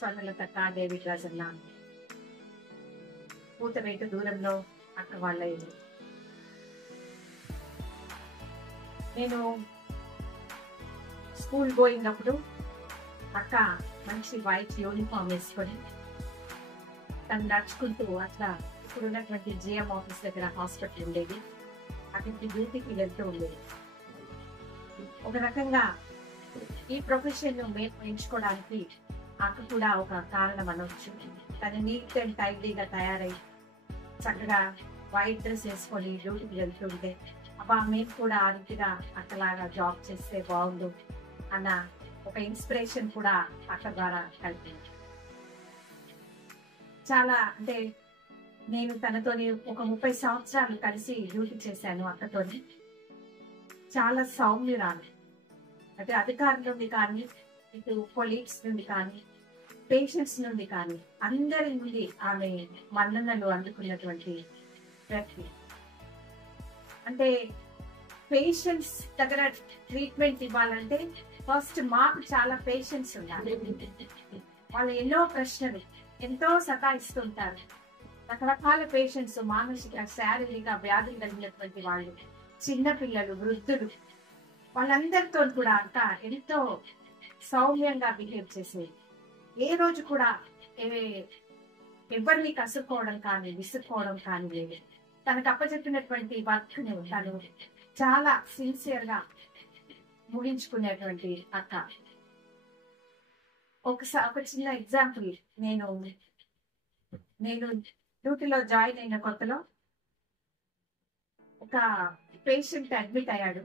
Swarnalatha David Rajanna పూతవేటు దూరంలో అక్క వాళ్ళ ఇల్లు. నేను స్కూల్ గోయింగ్ అప్పుడు అక్క మంచి వైట్ యూనిఫామ్ వేసుకొని తను నడుచుకుంటూ అట్లా ఇప్పుడు ఉన్నటువంటి జిఎం ఆఫీస్ దగ్గర హాస్పిటల్ ఉండేది, అక్కడికి డ్యూటీకి వెళ్తూ ఉండేది. ఒక రకంగా ఈ ప్రొఫెషన్ మేము ఎంచుకోవడానికి అక్క కూడా ఒక కారణం అనవచ్చు. తను నీట్ అండ్ టైడ్లీగా తయారై చక్కగా వైట్ డ్రెస్ వేసుకొని డ్యూటీకి వెళ్తుంటే అబ్బా మేము కూడా ఆ రీతిగా అక్కలాగా జాబ్ చేస్తే బాగుండు అన్న ఒక ఇన్స్పిరేషన్ కూడా అక్క ద్వారా కలిగింది. చాలా అంటే నేను తనతోని ఒక 30 సంవత్సరాలు కలిసి డ్యూటీ చేశాను అక్కతోని. చాలా సౌమ్యురాలు, అంటే అధికారుల నుండి కానీ ఇటు కొలీగ్స్ నుండి కానీ పేషెంట్స్ నుండి కానీ అందరి నుండి ఆమె మన్ననలు అందుకున్నటువంటి వ్యక్తి. అంటే పేషెంట్స్ దగ్గర ట్రీట్మెంట్ ఇవ్వాలంటే ఫస్ట్ మాకు చాలా పేషెంట్స్ ఉండాలి. వాళ్ళు ఎన్నో ప్రశ్నలు ఎంతో సతాయిస్తుంటారు. రకరకాల పేషెంట్స్, మానసిక శారీరక వ్యాధులు కలిగినటువంటి వాళ్ళు, చిన్నపిల్లలు, వృద్ధులు, వాళ్ళందరితో కూడా అంట ఎంతో సౌమ్యంగా బిహేవ్ చేసేది. ఏ రోజు కూడా ఎవరిని కసుక్కోవడం కానీ విసుక్కోవడం కానీ లేదు. తనకు అప్పచెప్పినటువంటి వర్క్ ను తను చాలా సిన్సియర్ గా ముగించుకునేటువంటి అక్క. ఒక చిన్న ఎగ్జాంపుల్, నేను డ్యూటీలో జాయిన్ అయిన కొత్తలో ఒక పేషెంట్ అడ్మిట్ అయ్యాడు.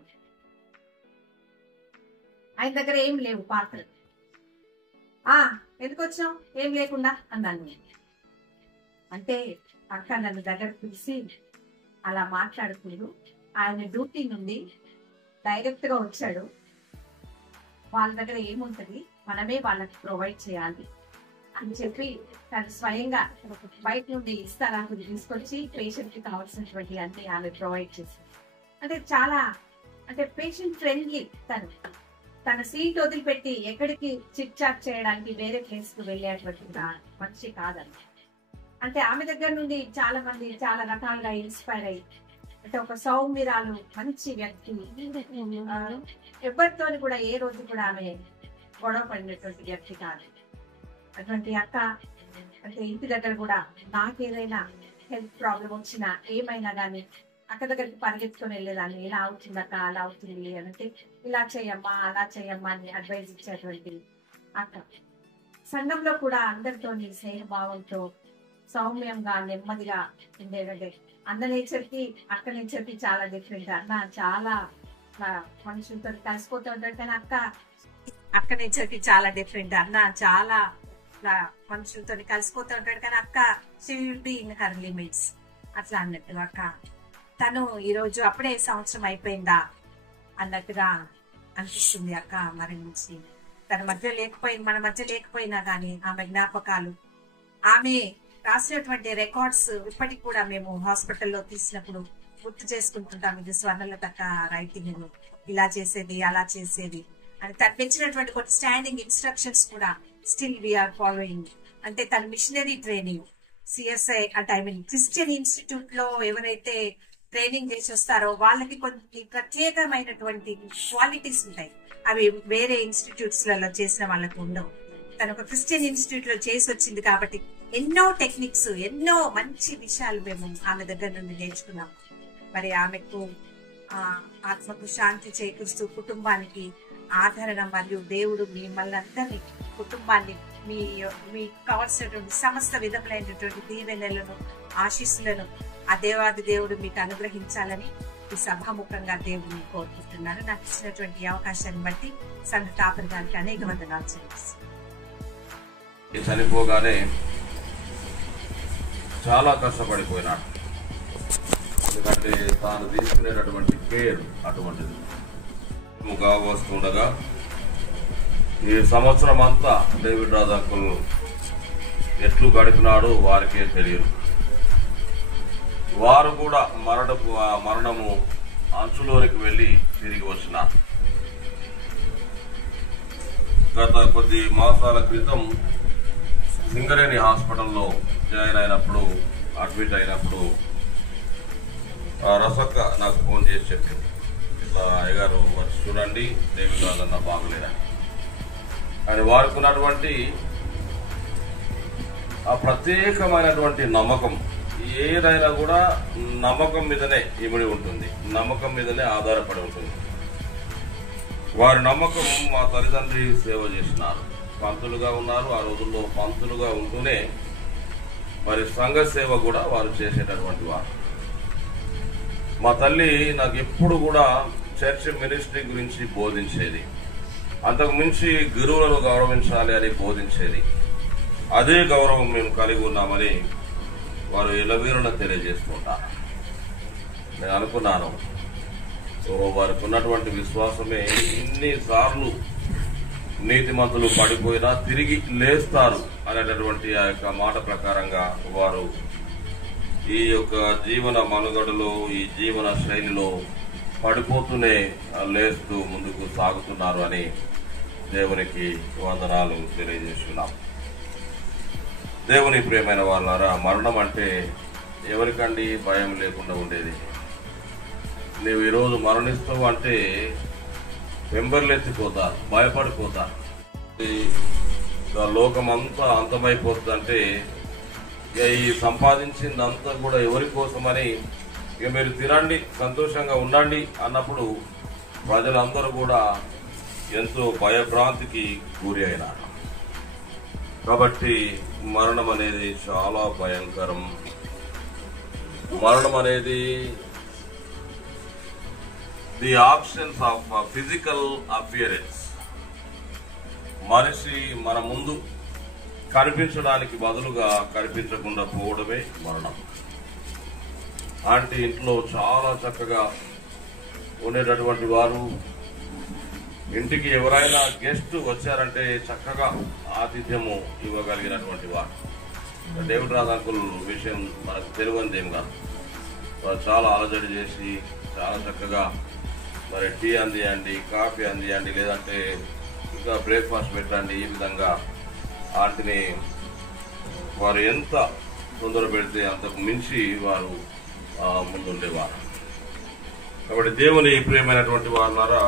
ఆయన దగ్గర ఏం లేవు పాత్రలు. ఎందుకు వచ్చావు ఏం లేకుండా అన్నాను. అంటే అక్క నన్ను దగ్గర పిలిచి అలా మాట్లాడుకుంటూ ఆయన డ్యూటీ నుండి డైరెక్ట్ గా వచ్చాడు. వాళ్ళ దగ్గర ఏముంటది, మనమే వాళ్ళకి ప్రొవైడ్ చేయాలి అని చెప్పి తను స్వయంగా బయట నుండి ఇస్తారాకులు తీసుకొచ్చి పేషెంట్ కి కావాల్సినటువంటి అన్ని ఆమె ప్రొవైడ్ చేసింది. అంటే చాలా పేషెంట్ ఫ్రెండ్లీ. తన సీట్ వదిలిపెట్టి ఎక్కడికి చిట్ చాట్ చేయడానికి వేరే ప్లేస్ కు వెళ్ళేటువంటి మనిషి కాదని. అంటే ఆమె దగ్గర నుండి చాలా మంది చాలా రకాలుగా ఇన్స్పైర్ అయ్యి, అంటే ఒక సౌమ్యురాలు, మంచి వ్యక్తి, ఎవరితోని కూడా ఏ రోజు కూడా ఆమె గొడవ పడినటువంటి వ్యక్తి కాదు. అటువంటి అక్క అంటే ఇంటి దగ్గర కూడా నాకేదైనా హెల్త్ ప్రాబ్లం వచ్చినా ఏమైనా కానీ అక్క దగ్గరికి పరిగెత్తుకొని వెళ్ళేదాన్ని. ఇలా అవుతుంది అక్క, అలా అవుతుంది అంటే ఇలా చేయమ్మా అలా చేయమ్మా అని అడ్వైజ్ ఇచ్చేటువంటి అక్క. సంఘంలో కూడా అందరితోని స్నేహభావంతో సౌమ్యంగా నెమ్మదిగా ఉండేదంటే అన్న నేచర్కి అక్క నేచర్కి చాలా డిఫరెంట్. అన్న చాలా మనుషులతో కలిసిపోతూ ఉంటాడు, కానీ అక్క నేచర్కి చాలా డిఫరెంట్. అన్న చాలా మనుషులతో కలిసిపోతూ ఉంటాడు, కానీ అక్క she will be in her limits అట్లా అన్నట్టు. అక్క తను ఈరోజు అప్పుడే సంవత్సరం అయిపోయిందా అన్నట్టుగా అనిపిస్తుంది. అక్క మరణించి మన మధ్య లేకపోయినా కానీ ఆమె జ్ఞాపకాలు, ఆమె రాసినటువంటి రికార్డ్స్ ఇప్పటికి కూడా మేము హాస్పిటల్లో తీసినప్పుడు గుర్తు చేసుకుంటుంటాం. ఇది స్వర్ణలత రైటింగ్, ఇలా చేసేది అలా చేసేది అని తను పెంచినటువంటి కొన్ని స్టాండింగ్ ఇన్స్ట్రక్షన్స్ కూడా స్టిల్ వీఆర్ ఫాలోయింగ్. అంటే తన మిషనరీ ట్రైనింగ్ సిఎస్ఐ అంటే క్రిస్టియన్ ఇన్స్టిట్యూట్ లో ఎవరైతే ట్రైనింగ్ చేసి వస్తారో వాళ్ళకి కొన్ని ప్రత్యేకమైనటువంటి క్వాలిటీస్ ఉంటాయి, అవి వేరే ఇన్స్టిట్యూట్స్ లలో చేసిన వాళ్ళకు ఉండవు. తను ఒక క్రిస్టియన్ ఇన్స్టిట్యూట్ లో చేసి వచ్చింది కాబట్టి ఎన్నో టెక్నిక్స్, ఎన్నో మంచి విషయాలు మేము ఆమె దగ్గర నుండి నేర్చుకున్నాం. మరి ఆమెకు ఆత్మకు శాంతి చేకూరుస్తూ కుటుంబానికి ఆదరణ మరియు దేవుడు మిమ్మల్ని అందరినీ కుటుంబాన్ని మీకు కావాల్సినటువంటి సమస్త విధములైనటువంటి దీవెనలను ఆశీస్సులను ఆ దేవాది దేవుడు మీకు అనుగ్రహించాలని ఈ సభాముఖంగా దేవుడిని కోరుకుంటున్నాను. నాకు ఇచ్చినటువంటి అవకాశాన్ని బట్టి సంఘ కాపరి గారికి అనేక వందనాలు చెల్లిస్తున్నాను. చనిపోగానే చాలా కష్టపడిపోయినాడు, ఎందుకంటే తాను తీసుకునేటటువంటి కేర్ అటువంటిది. వస్తుండగా ఈ సంవత్సరం అంతా డేవిడ్ రాజు అంకుల్ ఎట్లు గడిపినాడు వారికే తెలియదు. వారు కూడా మరణము అంచులోనికి వెళ్ళి తిరిగి వచ్చినారు. గత కొద్ది మాసాల క్రితం సింగరేణి హాస్పిటల్లో జాయిన్ అయినప్పుడు, అడ్మిట్ అయినప్పుడు రసక్క నాకు ఫోన్ చేసి చెప్పింది, ఇట్లా అయ్యగారు వచ్చి చూడండి, దేవి రాజన్న బాగలేదని. అని వారికి ఉన్నటువంటి ఆ ప్రత్యేకమైనటువంటి నమ్మకం, ఏదైనా కూడా నమ్మకం మీదనే ఇమిడి ఉంటుంది, నమ్మకం మీదనే ఆధారపడి ఉంటుంది. వారి నమ్మకం మా తల్లిదండ్రి సేవ చేసినారు, పంతులుగా ఉన్నారు. ఆ రోజుల్లో పంతులుగా ఉంటూనే మరి సంఘ సేవ కూడా వారు చేసేటటువంటి వారు. మా తల్లి నాకు ఎప్పుడు కూడా చర్చ్ మినిస్ట్రీ గురించి బోధించేది, అంతకు మించి గురువులను గౌరవించాలి అని బోధించేది. అదే గౌరవం మేము కలిగి ఉన్నామని వారు ఎలవీరులను తెలియజేస్తుంటారు. నేను అనుకున్నాను, వారికి ఉన్నటువంటి విశ్వాసమే ఇన్నిసార్లు నీతిమంతులు పడిపోయినా తిరిగి లేస్తారు అనేటటువంటి ఆ యొక్క మాట ప్రకారంగా వారు ఈ యొక్క జీవన మనుగడలో, ఈ జీవన శైలిలో పడిపోతూనే లేస్తూ ముందుకు సాగుతున్నారు అని దేవునికి వందనాలు తెలియజేస్తున్నాం. దేవుని ప్రియమైన వాళ్ళారా, మరణం అంటే ఎవరికండి భయం లేకుండా ఉండేది? నీవు ఈరోజు మరణిస్తావు అంటే వెంబర్లెత్తిపోతారు, భయపడిపోతారు. లోకమంతా అంతమైపోతుందంటే ఈ సంపాదించిందంతా కూడా ఎవరి కోసమని, ఇక మీరు తినండి, సంతోషంగా ఉండండి అన్నప్పుడు ప్రజలందరూ కూడా ఎంతో భయభ్రాంతికి గురి అయినారు. కాబట్టి మరణం అనేది చాలా భయంకరం. మరణం అనేది the options of physical appearance. మనిషి మన ముందు కనిపించడానికి బదులుగా కనిపించకుండా పోవడమే మరణం. ఆంటీ ఇంట్లో చాలా చక్కగా ఉండేటటువంటి వారు, ఇంటికి ఎవరైనా గెస్ట్ వచ్చారంటే చక్కగా ఆతిథ్యము ఇవ్వగలిగినటువంటి వారు. డేవిడ్ రాజ్ అంకుల్ విషయం మనకు తెలియనిదేం కాదు. వారు చాలా అలజడి చేసి చాలా చక్కగా మరి టీ అందియండి, కాఫీ అందియండి, లేదంటే ఇంకా బ్రేక్ఫాస్ట్ పెట్టండి, ఈ విధంగా ఆంటీని వారు ఎంత తొందర పెడితే అంతకు మించి వారు ముందుండేవారు. కాబట్టి దేవుని ప్రియమైనటువంటి వారులారా,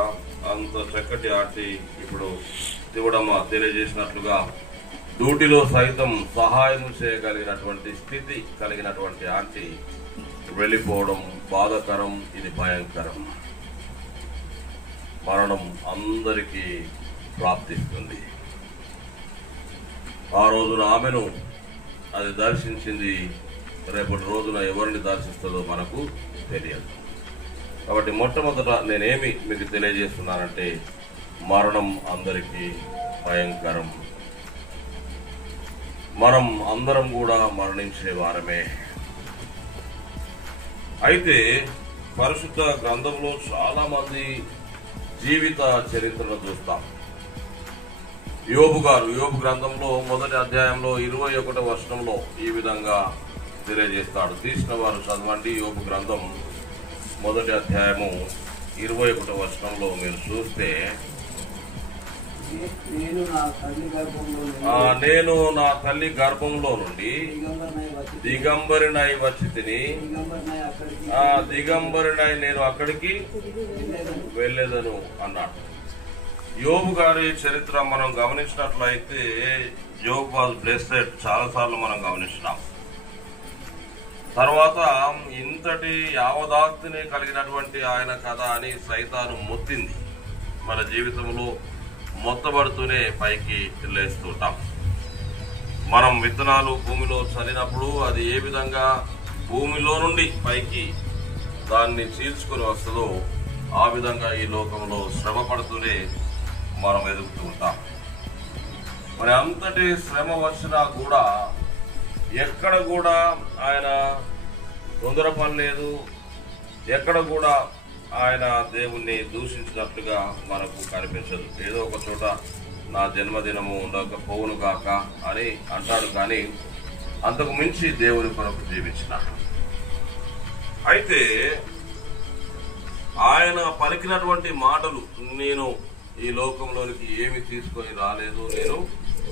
అంత చక్కటి ఆంటీ ఇప్పుడు శివుడమ్మ తెలియజేసినట్లుగా డ్యూటీలో సైతం సహాయం చేయగలిగినటువంటి స్థితి కలిగినటువంటి ఆంటీ వెళ్ళిపోవడం బాధాకరం, ఇది భయంకరం. మరణం అందరికీ ప్రాప్తిస్తుంది. ఆ రోజున ఆమెను అది దర్శించింది, రేపటి రోజున ఎవరిని దర్శిస్తుందో మనకు తెలియదు. కాబట్టి మొట్టమొదట నేనేమి మీకు తెలియజేస్తున్నానంటే, మరణం అందరికీ భయంకరం. మనం అందరం కూడా మరణించే వారమే. అయితే పరిశుద్ధ గ్రంథంలో చాలా మంది జీవిత చరిత్రను చూస్తాం. యోబు గ్రంథంలో మొదటి అధ్యాయంలో 21వ వచనంలో ఈ విధంగా తెలియజేస్తాడు. తీసిన వారు చదవండి. యోబు గ్రంథం మొదటి అధ్యాయము 21వ వచనంలో మీరు చూస్తే, నేను నా తల్లి గర్భంలో నుండి దిగంబరినై వచ్చి తిని, దిగంబరినై నేను అక్కడికి వెళ్ళేదను అన్నాడు. యోబు గారి చరిత్ర మనం గమనించినట్లయితే యోబు వాజ్ బ్లెస్డ్ చాలా సార్లు మనం గమనించినాం. తర్వాత ఇంతటి యావదాస్తిని కలిగినటువంటి ఆయన కథ అని సైతాను మొత్తింది. మన జీవితంలో మొత్తబడుతూనే పైకి లేస్తుంటాం. మనం విత్తనాలు భూమిలో చల్లినప్పుడు అది ఏ విధంగా భూమిలో నుండి పైకి దాన్ని చీల్చుకుని వస్తుందో ఆ విధంగా ఈ లోకంలో శ్రమ పడుతూనే మనం ఎదుగుతూ ఉంటాం. మరి అంతటి శ్రమ వచ్చినా కూడా ఎక్కడ కూడా ఆయన తొందరపడలేదు, ఎక్కడ కూడా ఆయన దేవుణ్ణి దూషించినట్లుగా మనకు కనిపించదు. ఏదో ఒక చోట నా జన్మదినము ఉండకపోవును గాక అని అంటాడు, కానీ అంతకు మించి దేవుని కొరకు జీవించిన. అయితే ఆయన పలికినటువంటి మాటలు, నేను ఈ లోకంలోనికి ఏమి తీసుకొని రాలేదు, నేను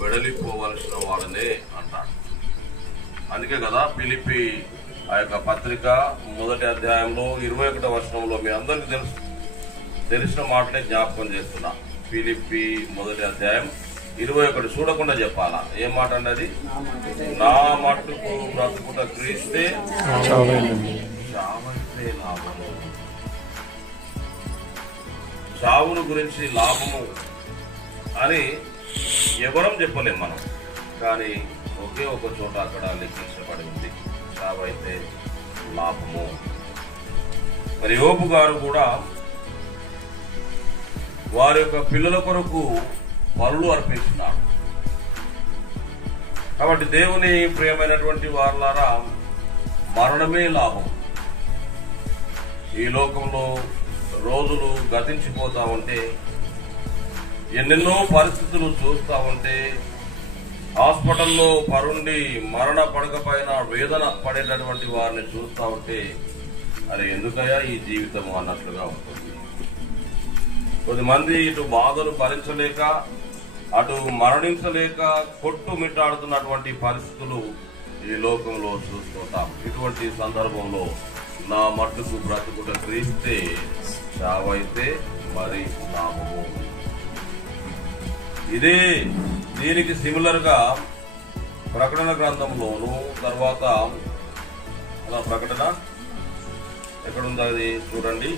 వెడలిపోవలసిన వాడనే అంటాడు. అందుకే కదా ఫిలిప్పీ ఆ యొక్క పత్రిక 1వ అధ్యాయంలో 21వ వచనంలో మీ అందరికీ తెలిసిన మాటలే జ్ఞాపకం చేస్తున్నా. ఫిలిప్పీ 1వ అధ్యాయం 21 చూడకుండా చెప్పాలా? ఏం మాట అన్నది? నా మట్టుకు బ్రతుకుట క్రీస్తే చావైతే లాభము. చావును గురించి లాభము అని ఎవరం చెప్పలేం మనం, కానీ ఒకే ఒక చోట అక్కడ లిఖించబడి ఉంది, చావైతే లాభము. మరి యోబు గారు కూడా వారి యొక్క పిల్లల కొరకు బలులు అర్పించినాడు. కాబట్టి దేవుని ప్రియమైనటువంటి వారులారా, మరణమే లాభం. ఈ లోకంలో రోజులు గతించిపోతా ఉంటే, ఎన్నెన్నో పరిస్థితులు చూస్తా ఉంటే, హాస్పిటల్లో పరుండి మరణ పడకపైన వేదన పడేటటువంటి వారిని చూస్తా ఉంటే, అరే ఎందుకయ్యా ఈ జీవితం అన్నట్లుగా ఉంటుంది. కొద్దిమంది ఇటు బాధలు భరించలేక, అటు మరణించలేక కొట్టుమిట్టాడుతున్నటువంటి పరిస్థితులు ఈ లోకంలో చూస్తుంటాం. ఇటువంటి సందర్భంలో నా మట్టుకు బ్రతుకుట క్రీస్తే చావైతే మరి లాభము. ఇదే దీనికి సిమిలర్ గా ప్రకటన గ్రంథంలోను, తర్వాత అలా ప్రకటన ఎక్కడుంది అది చూడండి,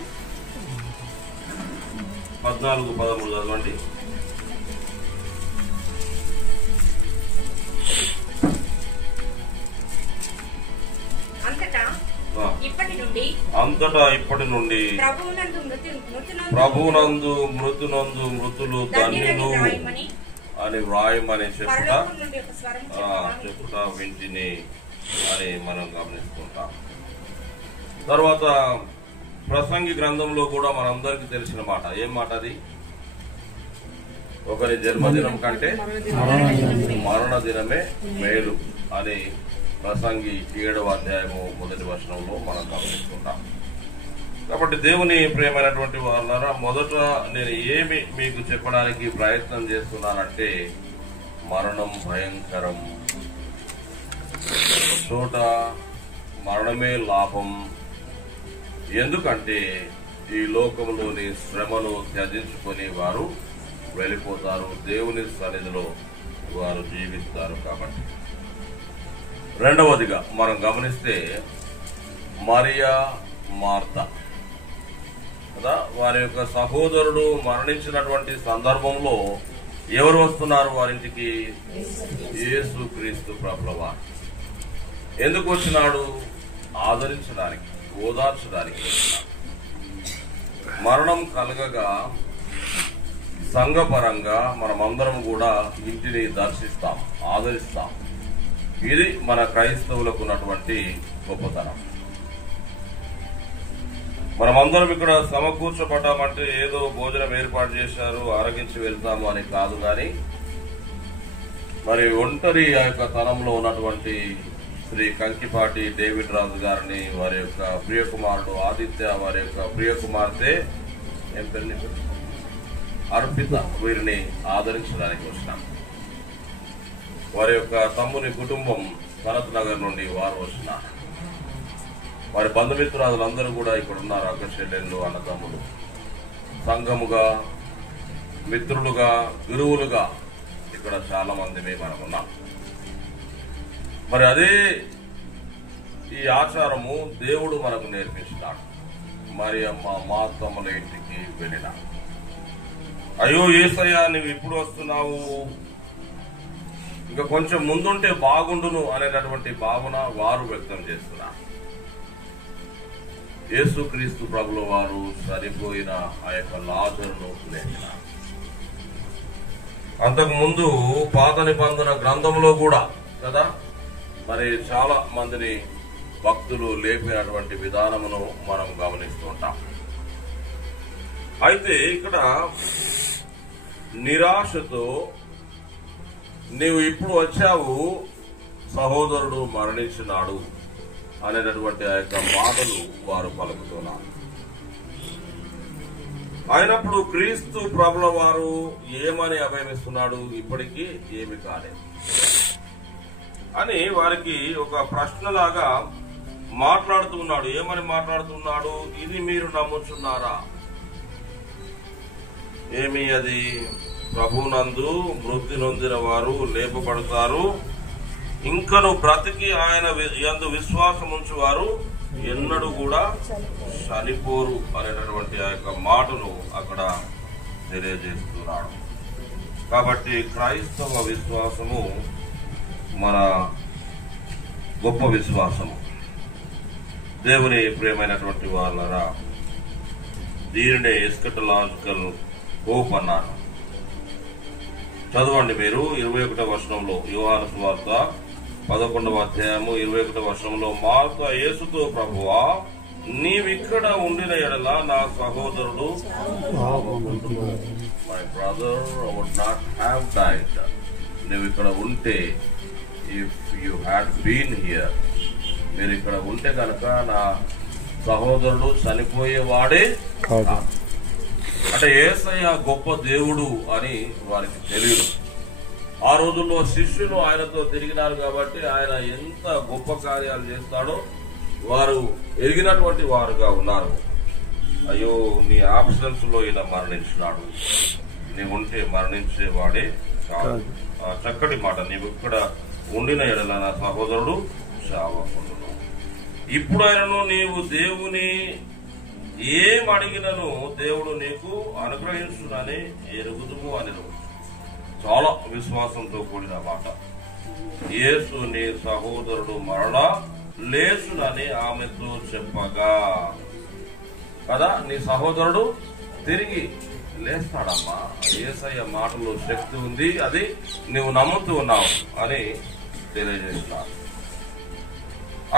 14-13 చదవండి. అంతటా ఇప్పటి నుండి ప్రభునందు మృతులు ధన్యులు అని వ్రాయమని చెప్పుట వింటిని అని మనం గమనిస్తుంటాం. తర్వాత ప్రసంగి గ్రంథంలో కూడా మనందరికీ తెలిసిన మాట. ఏం మాట అది? ఒకరి జన్మదినం కంటే మరణ దినమే మేలు అని ప్రసంగి 7వ అధ్యాయము 1వ వచనంలో మనం గమనిస్తుంటాం. కాబట్టి దేవుని ప్రియమైనటువంటి వారులారా, మొదట నేను ఏమి మీకు చెప్పడానికి ప్రయత్నం చేస్తున్నానంటే, మరణం భయంకరం, చోట మరణమే లాభం. ఎందుకంటే ఈ లోకంలోని శ్రమను త్యజించుకుని వారు వెళ్ళిపోతారు, దేవుని సన్నిధిలో వారు జీవిస్తారు. కాబట్టి రెండవదిగా మనం గమనిస్తే మరియా మార్తా కదా, వారి యొక్క సహోదరుడు మరణించినటువంటి సందర్భంలో ఎవరు వస్తున్నారు వారింటికి? యేసు క్రీస్తు ప్రభువారు. ఎందుకు వచ్చినాడు? ఆదరించడానికి, ఓదార్చడానికి వచ్చినాడు. మరణం కలగగా సంఘపరంగా మనమందరం కూడా ఇంటిని దర్శిస్తాం, ఆదరిస్తాం. ఇది మన క్రైస్తవులకు ఉన్నటువంటి గొప్పతనం. మనమందరం ఇక్కడ సమకూర్చబడ్డామంటే ఏదో భోజనం ఏర్పాటు చేశారు, ఆరగించి వెళ్తాము అని కాదు. కానీ మరి ఒంటరి ఆ యొక్క తనంలో ఉన్నటువంటి శ్రీ కంకిపాటి డేవిడ్ రాజు గారిని, వారి యొక్క ప్రియకుమారుడు ఆదిత్య, వారి యొక్క ప్రియ కుమార్తె అర్పిత, వీరిని ఆదరించడానికి వచ్చినాం. వారి యొక్క తమ్ముని కుటుంబం భరత్ నగర్ నుండి వారు వచ్చినారు. వారి బంధుమిత్రులందరూ కూడా ఇక్కడ ఉన్నారు. అక్క చెల్లెళ్ళు, అన్నదమ్ములు, సంఘముగా, మిత్రులుగా, గురువులుగా ఇక్కడ చాలా మంది మనం ఉన్నాం. మరి అదే ఈ ఆచారము దేవుడు మనకు నేర్పించినాడు. మరి అమ్మ మా తమ్ముల ఇంటికి వెళ్ళిన, అయ్యో యేసయ్య నువ్వు ఇప్పుడు వస్తున్నావు, ఇంకా కొంచెం ముందుంటే బాగుండును అనేటటువంటి భావన వారు వ్యక్తం చేస్తున్నారు. యేసుక్రీస్తు ప్రభుల వారు సరిపోయిన ఆ యొక్క లాజరును లేచినారు. అంతకు ముందు పాత నిబంధన గ్రంథంలో కూడా కదా మరి చాలా మందిని భక్తులు లేపినటువంటి విధానమును మనం గమనిస్తుంటాం. అయితే ఇక్కడ నిరాశతో నీవు ఇప్పుడు వచ్చావు, సహోదరుడు మరణించినాడు అనేటటువంటి ఆ యొక్క మాటలు వారు పలుకుతున్నారు. అయినప్పుడు క్రీస్తు ప్రభుల వారు ఏమని అభయమిస్తున్నాడు? ఇప్పటికీ ఏమి కాలేదు అని వారికి ఒక ప్రశ్నలాగా మాట్లాడుతున్నాడు. ఏమని మాట్లాడుతున్నాడు? ఇది మీరు నమ్ముచున్నారా? ఏమి అది? ప్రభునందు మృతి నొందిన వారు లేపబడతారు, ఇంకను బ్రతికి ఆయన యందు విశ్వాసం ఉంచువారు ఎన్నడూ కూడా చనిపోరు అనేటటువంటి ఆ యొక్క మాటను అక్కడ తెలియజేస్తున్నాడు. కాబట్టి క్రైస్తవ విశ్వాసము మన గొప్ప విశ్వాసము. దేవుని ప్రియమైనటువంటి వాళ్ళరా, దీనినే ఎస్కటలాజికల్ హోప్ అన్నారు. చదవండి మీరు 21వ వచనంలో, యోహాను సువార్త 11వ అధ్యాయము 21వ వచనంలో, మార్త యేసుతో, ప్రభువా నీవిక్కడ ఉండిన ఎడల నా సహోదరుడు my brother would not have died. నువ్వు ఇక్కడ ఉంటే, if you had been here, మీరు ఇక్కడ ఉంటే కనుక నా సహోదరుడు చనిపోయేవాడే కాదు. అంటే యేసయ్య గొప్ప దేవుడు అని వారికి తెలియదు. ఆ రోజుల్లో శిష్యులు ఆయనతో తిరిగినారు కాబట్టి ఆయన ఎంత గొప్ప కార్యాలు చేస్తాడో వారు ఎరిగినటువంటి వారుగా ఉన్నారు. అయ్యో, నీ ఆబ్సెన్స్ లో ఈయన మరణించినాడు, నీవు ఉంటే మరణించేవాడే కాదు. చక్కటి మాట, నీవు ఇక్కడ ఉండిన ఎడల నా సహోదరుడు చావకుండును. ఇప్పుడైనను నీవు దేవుని ఏం అడిగినను దేవుడు నీకు అనుగ్రహించునని ఎరుగుదుము అని. చాలా విశ్వాసంతో కూడిన మాట. యేసు నీ సహోదరుడు మరలా లేచునని ఆమెతో చెప్పగా, కదా, నీ సహోదరుడు తిరిగి లేస్తాడమ్మా. యేసయ్య మాటలో శక్తి ఉంది, అది నువ్వు నమ్ముతూ ఉన్నావు అని తెలియజేస్తున్నారు.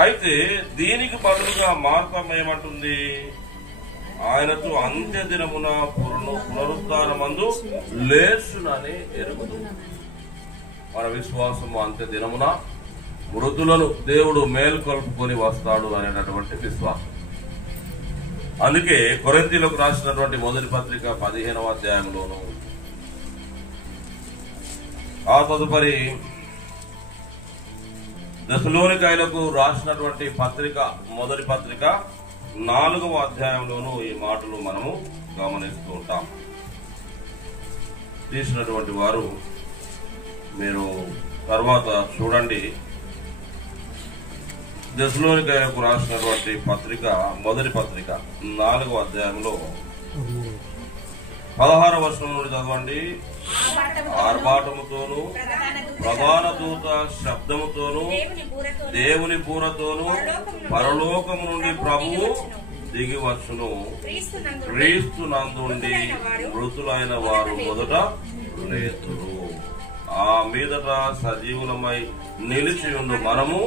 అయితే దీనికి బదులుగా మార్తం ఏమంటుంది? ఆయనతో అంత్య దినమున పునరుద్ధానమందు లేచునని ఎరుగుదు. మన విశ్వాసము అంత్య దినమున మృతులను దేవుడు మేల్కొల్పుకొని వస్తాడు అనేటటువంటి విశ్వాసం. అందుకే కొరింథీయులకు రాసినటువంటి మొదటి పత్రిక 15వ అధ్యాయంలోను, ఆ తదుపరి దెసలోనికైలకు రాసినటువంటి పత్రిక మొదటి పత్రిక 4వ అధ్యాయంలోనూ ఈ మాటలు మనము గమనిస్తూ ఉంటాం. తీసినటువంటి వారు మీరు తర్వాత చూడండి. దెసలోనికైలకు రాసినటువంటి పత్రిక మొదటి పత్రిక 4వ అధ్యాయంలో 16వ వచనం నుండి చదవండి. ఆర్భాటముతోను ప్రధాన దూత శబ్దముతోను దేవుని బూరతోను పరలోకము నుండి ప్రభువు దిగి వచ్చును. క్రీస్తు నందుండి మృతులైన వారు మొదట లేతురు. ఆ మీదట సజీవులమై నిలిచి ఉండు మనము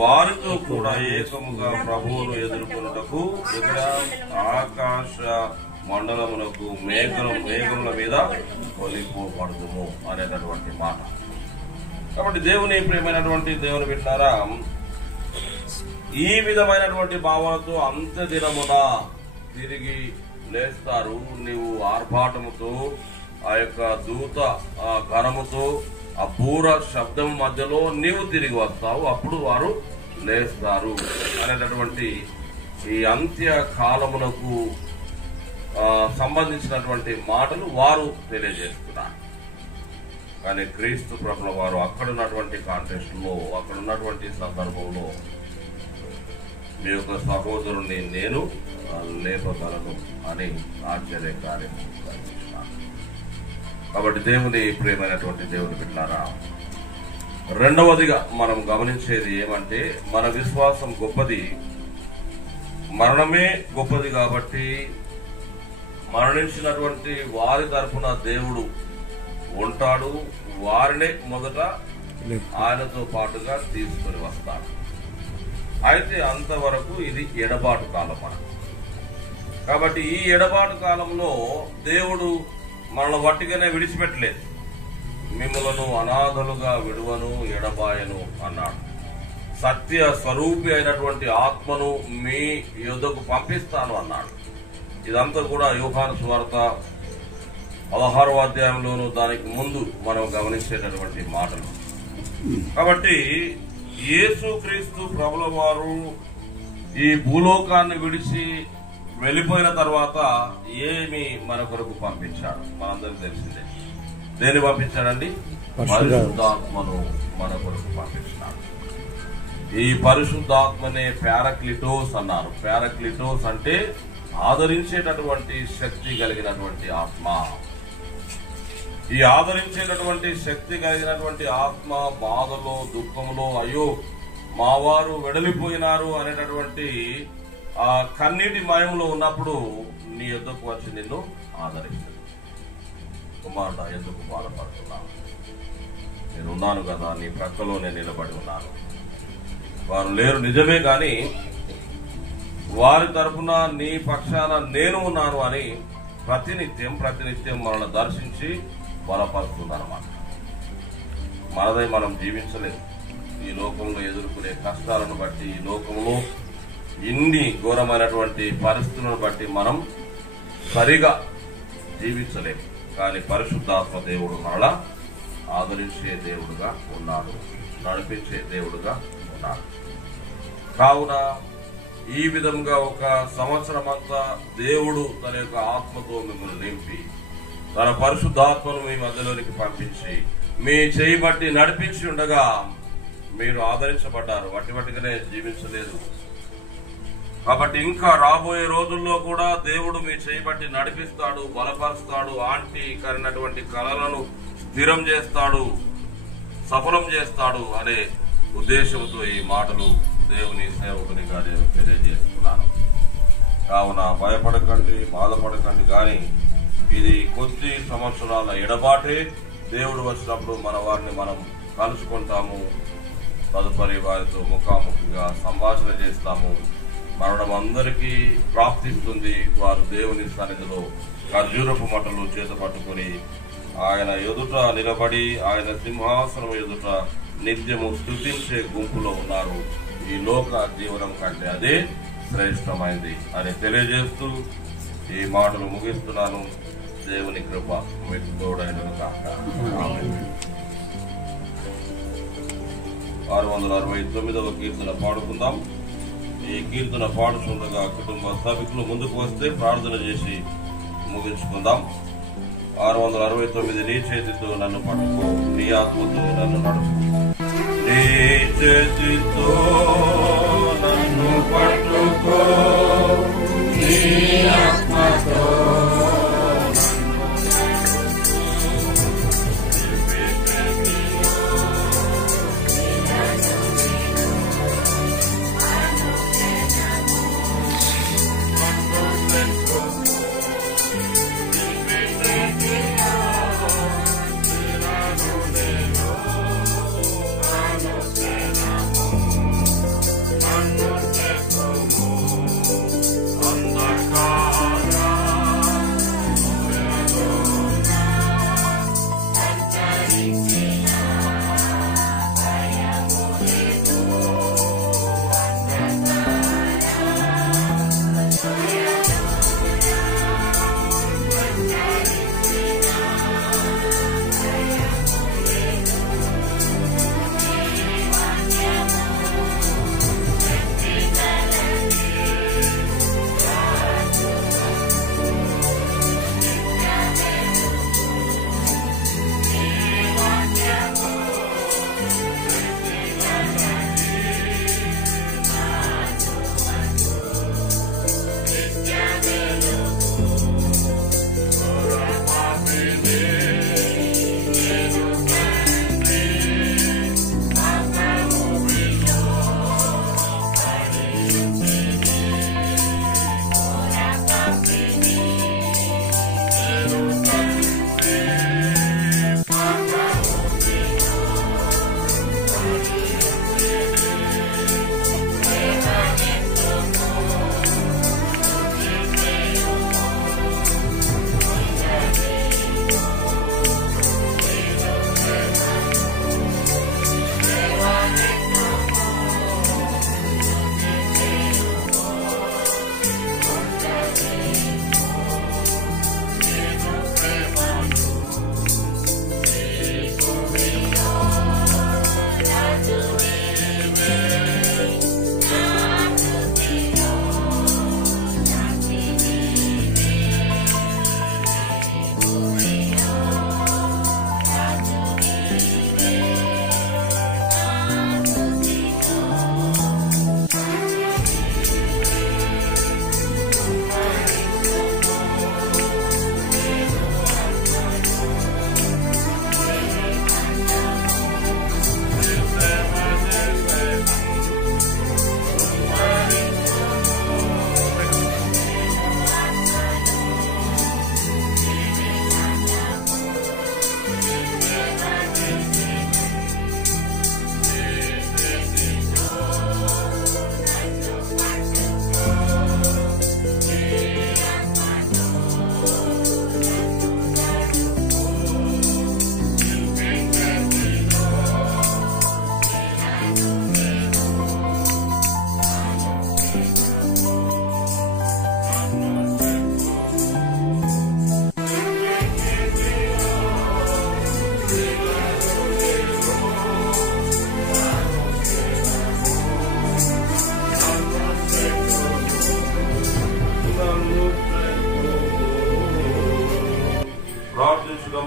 వారితో కూడా ఏకముగా ప్రభువును ఎదుర్కొనుటకు ఇక్కడ ఆకాశ మండలమునకు మేఘముల మీద కొలిపోబడుదుము అనేటటువంటి మాట. కాబట్టి దేవుని ప్రియమైనటువంటి దేవుని బిడ్డలారా, ఈ విధమైనటువంటి భావనతో అంత్య దినమున తిరిగి లేస్తారు. నీవు ఆర్భాటముతో, ఆ యొక్క దూత ఘనముతో, ఆ బూర శబ్దం మధ్యలో నీవు తిరిగి వస్తావు, అప్పుడు వారు లేస్తారు అనేటటువంటి ఈ అంత్య కాలమునకు సంబంధించినటువంటి మాటలు వారు తెలియజేస్తున్నారు. కానీ క్రీస్తు ప్రభుల వారు అక్కడున్నటువంటి కాంటెక్స్ట్ లో, అక్కడున్నటువంటి సందర్భంలో మీ యొక్క సహోదరుని నేను లేపగలను అని ఆశ్చర్యకార్యం కలిగించినారు. కాబట్టి దేవుని ప్రియమైనటువంటి దేవుని బిడ్డలారా, రెండవదిగా మనం గమనించేది ఏమంటే, మన విశ్వాసం గొప్పది, మరణమే గొప్పది. కాబట్టి మరణించినటువంటి వారి తరఫున దేవుడు ఉంటాడు, వారినే మొదట ఆయనతో పాటుగా తీసుకుని వస్తాడు. అయితే అంతవరకు ఇది ఎడబాటు కాలం మనకు. కాబట్టి ఈ ఎడబాటు కాలంలో దేవుడు మనల్ని వట్టిగానే విడిచిపెట్టలేదు. మిమ్మలను అనాథలుగా విడువను ఎడబాయను అన్నాడు. సత్య స్వరూపి అయినటువంటి ఆత్మను మీ యొద్దకు పంపిస్తాను అన్నాడు. ఇదంతా కూడా యోహాను సువార్త 16వ అధ్యాయంలోను దానికి ముందు మనం గమనించేటటువంటి మాటలు. కాబట్టి యేసుక్రీస్తు ప్రభుల వారు ఈ భూలోకాన్ని విడిచి వెళ్ళిపోయిన తర్వాత ఏమి మన కొరకు పంపించాడు మనందరికి తెలిసిందే. దేన్ని పంపించాడండి? పరిశుద్ధాత్మను మన కొరకు పంపించాడు. ఈ పరిశుద్ధాత్మనే పారాక్లిటోస్ అన్నారు. పారాక్లిటోస్ అంటే ఆదరించేటటువంటి శక్తి కలిగినటువంటి ఆత్మ. ఈ ఆదరించేటటువంటి శక్తి కలిగినటువంటి ఆత్మ బాధలో, దుఃఖంలో, అయ్యో మావారు వెడలిపోయినారు అనేటటువంటి ఆ కన్నీటి మయంలో ఉన్నప్పుడు నీ యొద్దకు వచ్చి నిన్ను ఆదరించదు. కుమారుడా, ఎందుకు బాధపడుతున్నాను? నేనున్నాను కదా, నీ ప్రక్కలో నేను నిలబడి ఉన్నాను. వారు లేరు నిజమే, కానీ వారి తరఫున నీ పక్షాన నేను ఉన్నాను అని ప్రతినిత్యం మనల్ని దర్శించి బలపరుస్తుందన్నమాట. మనదై మనం జీవించలేదు. ఈ లోకంలో ఎదుర్కొనే కష్టాలను బట్టి, ఈ లోకంలో ఇన్ని ఘోరమైనటువంటి పరిస్థితులను బట్టి మనం సరిగా జీవించలేము. కానీ పరిశుద్ధాత్మ దేవుడు మనలా ఆదరించే దేవుడుగా ఉన్నాడు, నడిపించే దేవుడుగా ఉన్నాడు. కావున ఈ విధంగా ఒక సంవత్సరం అంతా దేవుడు తన యొక్క ఆత్మతో మిమ్మల్ని నింపి తన పరిశుద్ధాత్మను మీ మధ్యలోనికి పంపించి మీ చేయి బట్టి నడిపించి ఉండగా మీరు ఆదరించబడ్డారు. వట్టిగానే జీవించలేదు. కాబట్టి ఇంకా రాబోయే రోజుల్లో కూడా దేవుడు మీ చేయి బట్టి నడిపిస్తాడు, బలపరుస్తాడు, ఆంటీ కరినటువంటి కలలను స్థిరం చేస్తాడు, సఫలం చేస్తాడు అనే ఉద్దేశంతో ఈ మాటలు దేవుని సేవకునిగా నేను తెలియజేస్తున్నాను. కావున భయపడకండి, బాధపడకండి. కానీ ఇది కొద్ది సంవత్సరాల ఎడబాటే. దేవుడు వచ్చినప్పుడు మన వారిని మనం కలుసుకుంటాము, తదుపరి వారితో ముఖాముఖిగా సంభాషణ చేస్తాము. మరణం అందరికీ ప్రాప్తిస్తుంది. వారు దేవుని సన్నిధిలో ఖర్జూరపు మట్టలు చేత పట్టుకుని ఆయన ఎదుట నిలబడి ఆయన సింహాసనం ఎదుట నిత్యము స్తుతించే గుంపులో ఉన్నారు. ఈ లోక జీవనం కంటే అదే శ్రేష్టమైంది అని తెలియజేస్తూ ఈ మాటలు ముగిస్తున్నాను. దేవుని కృప మీకు తోడైనను కాక. 669వ కీర్తన పాడుకుందాం. ఈ కీర్తన పాడుతుండగా కుటుంబ సభ్యులు ముందుకు వస్తే ప్రార్థన చేసి ముగించుకుందాం. 669 నీ చేతితో నన్ను పట్టుకో, నీ ఆత్మతో నన్ను నడుపు. నీ చేతితో నన్ను పట్టుకో, నీ ఆత్మతో I'm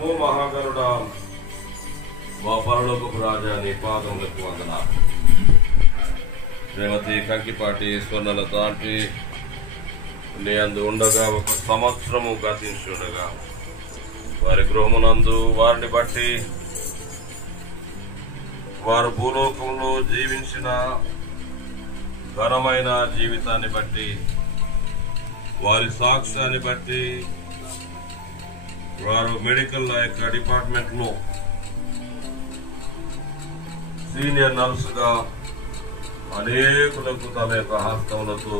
స్తోత్రము మహాగరుడా, మా పరలోకపు రాజా, నీ పాదములకు వందనాలు. శ్రీమతి కంకిపాటి స్వర్ణలత ఆంటీ నీ అందు ఉండగా 1 సంవత్సరము గతించుండగా వారి గృహమునందు వారిని బట్టి వారు భూలోకంలో జీవించిన ఘనమైన జీవితాన్ని బట్టి వారి సాక్ష్యాన్ని బట్టి వారు మెడికల్ డిపార్ట్మెంట్ లో సీనియర్ నర్సుగా అనేకులకు తమ యొక్క హస్తములతో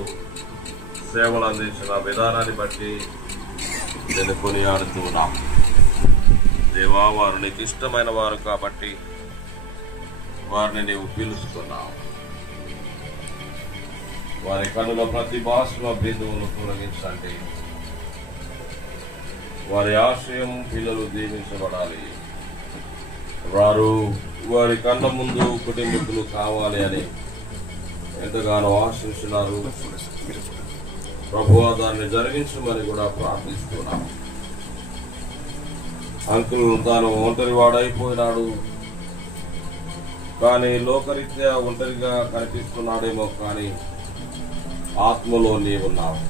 సేవలు అందించిన విధానాన్ని బట్టి నేను కొనియాడుతూ ఉన్నాం. దేవా, వారు నీకు ఇష్టమైన వారు కాబట్టి వారిని నీవు పిలుచుకున్నావు. వారి కన్నుల ప్రతి భాషలో బిందువును తొలగించండి. వారి ఆశయం పిల్లలు దీవించబడాలి. వారి కళ్ళ ముందు కుటుంబీకులు కావాలి అని ఎంతగానో ఆశించినారు. ప్రభువా, దాన్ని జరిగించమని కూడా ప్రార్థిస్తున్నాం. అంకుల్ తాను ఒంటరి వాడైపోయినాడు, కానీ లోకరీత్యా ఒంటరిగా కనిపిస్తున్నాడేమో, కానీ ఆత్మలో నీవున్నావు.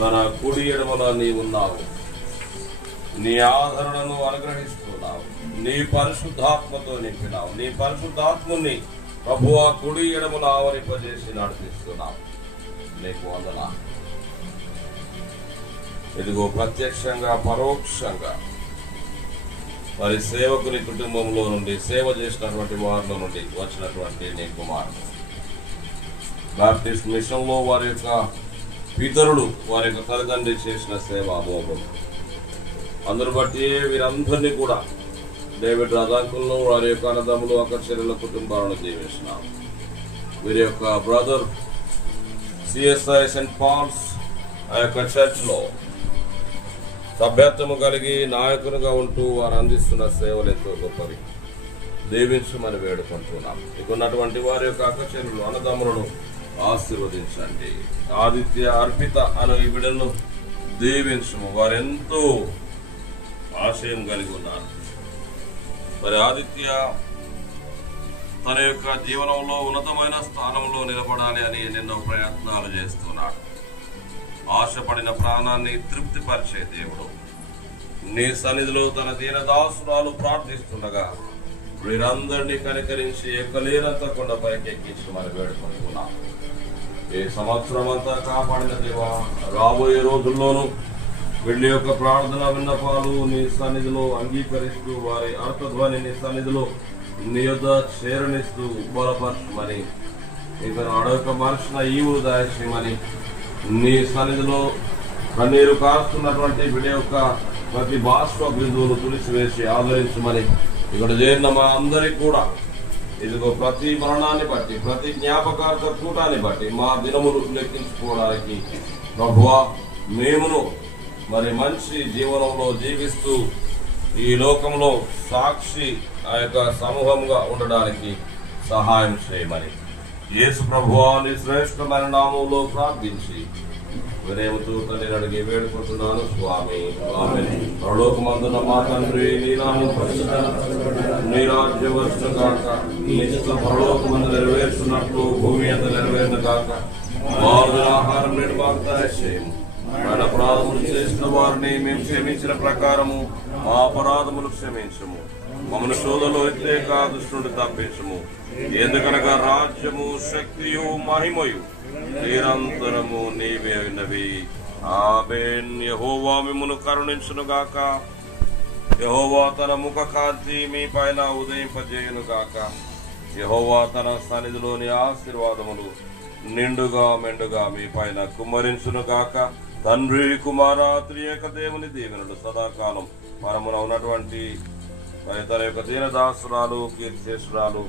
తన కుడి ఎడమలో నీవున్నావు. నీ ఆదరణను అనుగ్రహిస్తున్నావు. నీ పరిశుద్ధాత్మతో నింపినావు. నీ పరిశుద్ధాత్మని ప్రభువా కుడి ఎడమను ఆవరింపజేసి నడిపిస్తున్నావు. నీకు వందనాలు. ఇదిగో ప్రత్యక్షంగా పరోక్షంగా మరి సేవకుని కుటుంబంలో నుండి సేవ చేసినటువంటి వారిలో నుండి వచ్చినటువంటి నీ కుమారుడు బాప్టిస్ట్ మిషన్ లో వారి యొక్క పితరుడు, వారి యొక్క తల్లిదండ్రి చేసిన సేవ అమోఘం. అందరు బట్టి వీరందరినీ కూడా డేవిడ్ రాజాంకులను, వారి యొక్క అన్నదమ్ములు, అక్కచెల్లెల కుటుంబాలను జీవిస్తున్నారు. వీరి యొక్క బ్రదర్ సిఎస్ఐ సెంట్ పాల్స్ ఆ యొక్క చర్చ్ లో సభ్యత్వము కలిగి నాయకునిగా ఉంటూ వారు అందిస్తున్న సేవలు ఎంతో గొప్పవి. దీవించమని వేడుకుంటున్నాం. ఇకున్నటువంటి వారి యొక్క అక్కచెల్లెలు, అన్నదమ్ములను ఆశీర్వదించండి. ఆదిత్య, అర్పిత అనే ఈ బిడ్డలను దీవించము. వారెంతో ఆశయం కలిగి ఉన్నారు. మరి ఆదిత్య తన యొక్క జీవనంలో ఉన్నతమైన స్థానంలో నిలబడాలి అని ఎన్నెన్నో ప్రయత్నాలు చేస్తున్నాడు. ఆశపడిన ప్రాణాన్ని తృప్తిపరిచే దేవుడు నీ సన్నిధిలో తన దీనదాసురాలు ప్రార్థిస్తుండగా వీరందరినీ కనికరించి ఎక్కలేనంత కొండ పైకి ఎక్కించి మరి వేడుకుంటున్నాం. ఈ సంవత్సరం అంతా కాపాడిన దేవా, రాబోయే రోజుల్లోనూ వీళ్ళ యొక్క ప్రార్థన విన్నపాలు నీ సన్నిధిలో అంగీకరిస్తూ వారి అర్థధ్వని నీ సన్నిధిలో నీ యొద్ద చేరనిస్తూ బలపరచమని, ఇంకా అడగక మనిషిన ఈవులు దయచేయమని, నీ సన్నిధిలో కన్నీరు కాస్తున్నటువంటి వీడి యొక్క ప్రతి బాష్ప బిందువులు తుడిచివేసి ఆదరించమని, ఇక్కడ చేరిన మా అందరికి కూడా ఇదిగో ప్రతి మరణాన్ని బట్టి, ప్రతి జ్ఞాపకార్థ కూటాన్ని బట్టి మా దినములు లెక్కించుకోవడానికి ప్రభువా మేమును మరి మంచి జీవనంలో జీవిస్తూ ఈ లోకంలో సాక్షి ఆ యొక్క సమూహంగా ఉండడానికి సహాయం చేయమని యేసు ప్రభువా నీ శ్రేష్టమైన నామంలో ప్రార్థించి వినయముతో తండ్రి అడిగి వేడుకుంటున్నాను స్వామి. పరలోకమందున్న మా తండ్రి, నీ నామం పరిశుద్ధ, నీ రాజ్యం వచ్చును గాక. నీ చిత్తం పరలోకమందు నెరవేర్చున్నట్లు భూమి అంతా నెరవేరును గాక. మాకు ఆహారం నేడు మాకు దయచేయము. మన అపరాధములు చేసిన వారిని మేము క్షమించిన ప్రకారము మా అపరాధములు క్షమించము. మమ్మల్ని శోధలో ఎత్తే దుష్టుని తప్పించము. ఎందుకనగా రాజ్యము, శక్తియు, మహిమయు నిరంతరము నీవే ఉన్నవి. ఆమేన్. యెహోవా మిమ్మును కరుణించును గాక. యెహోవా తన ముఖ కాంతి మీ పైన ఉదయింపజేయును గాక. యెహోవా తన సన్నిధిలోని ఆశీర్వాదములు నిండుగా మెండుగా మీ పైన కుమ్మరించును గాక. తండ్రి, కుమార, త్రియేక దేవుని దీవెనలు సదాకాలం మనమున ఉన్నటువంటి తన యొక్క దీనదాసురాలు, కీర్తిశేషురాలు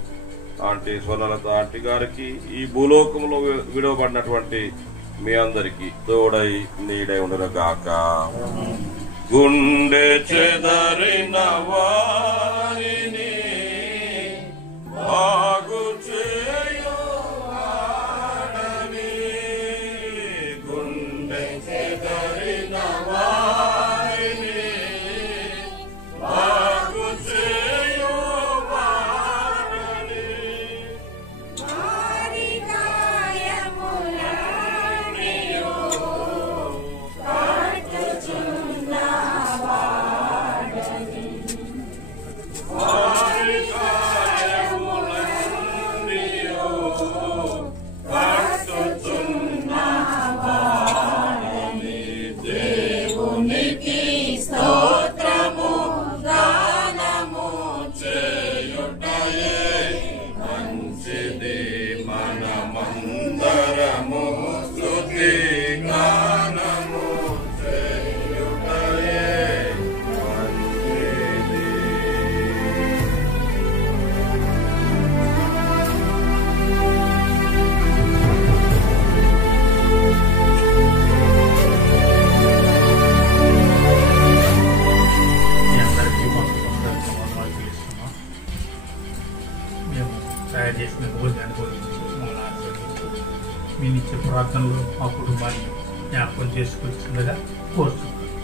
ఆంటీ స్వర్ణలత ఆంటీ గారికి, ఈ భూలోకంలో విడవబడినటువంటి మీ అందరికి తోడై నీడై ఉండరుగాక. గుండె చెదరిన వారిని బాగు చేయు వాడని, గుండె చెదరిన వారిని ప్రార్థనలు మా కుటుంబాన్ని జ్ఞాపకం చేసుకొచ్చిందిగా కోరుతున్నాను.